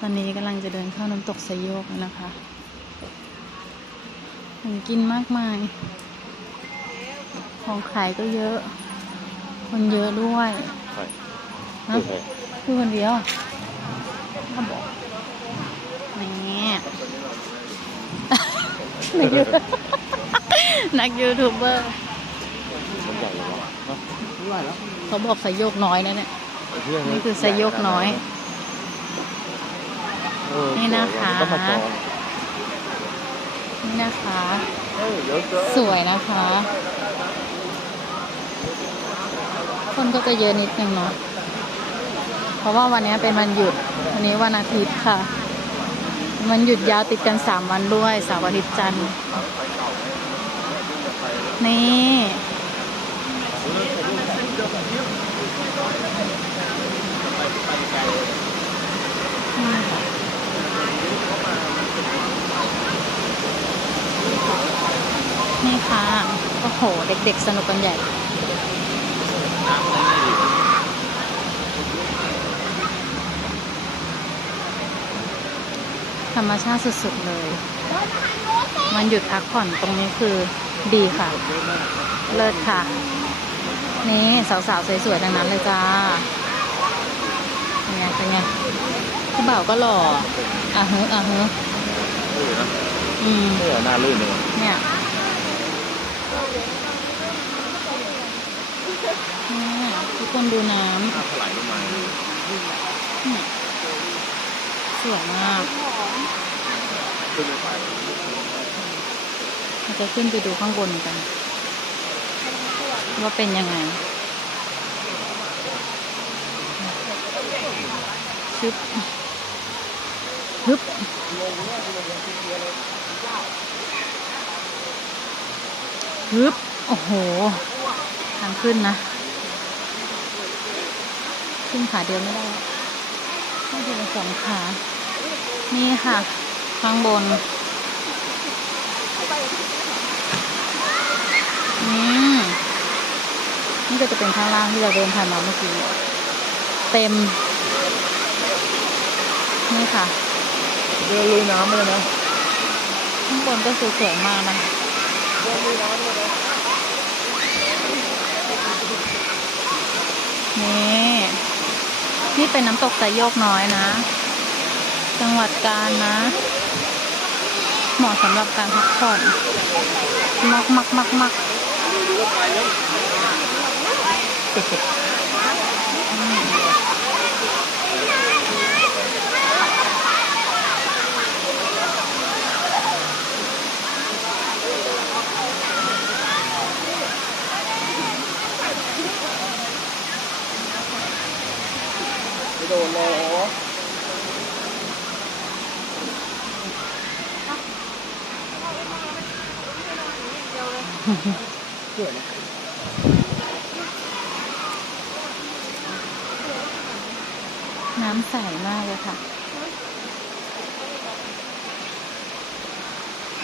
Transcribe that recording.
ตอนนี้กำลังจะเดินเข้าน้ำตกไซโยกนะคะของกินมากมาย ของขายก็เยอะ คนเยอะด้วยนะคือคนเดียวเขาบอกนี่นักยูทูบเบอร์เขาบอกไซโยกน้อยนะเนี่ยนี่คือไซโยกน้อยนี่นะคะนี่นะคะสวยนะคะ คนก็จะเยอะนิดนึงเนาะเพราะว่าวันนี้เป็นวันหยุดวันนี้วันอาทิตย์ค่ะมันหยุดยาวติดกัน3 วันด้วยเสาร์อาทิตย์จันทร์นี่ค่ะโอ้โหเด็กๆสนุกกันใหญ่ธรรมชาติสุดๆเลยมันหยุดพักผ่อนตรงนี้คือดีค่ะเลิศค่ะนี่สาวๆสวยๆดังนั้นเลยจ้าเป็นไงผู้บ่าวก็หล่ออ่ะเฮ้อเนี่ยน่าลื่นเลยเนี่ยทุกคนดูน้ำไหลลงมาสวยมากเราจะขึ้นไปดูข้างบนกันว่าเป็นยังไงฮึบโอ้โหทางขึ้นนะขึ้นขาเดียวไม่ได้ต้องเดิน2 ขานี่ค่ะข้างบนนี่ก็จะเป็นข้างล่างที่เราเดินผ่านมาเมื่อกี้เต็มนี่ค่ะเดินลุยน้ำเลยนะข้างบนก็สวยๆมากนะนี่เป็นน้ำตกไซโยกน้อยนะจังหวัดกาญนะเหมาะสำหรับการพักผ่อนมักโดนเลยสวยนะน้ำใสมากเลยค่ะ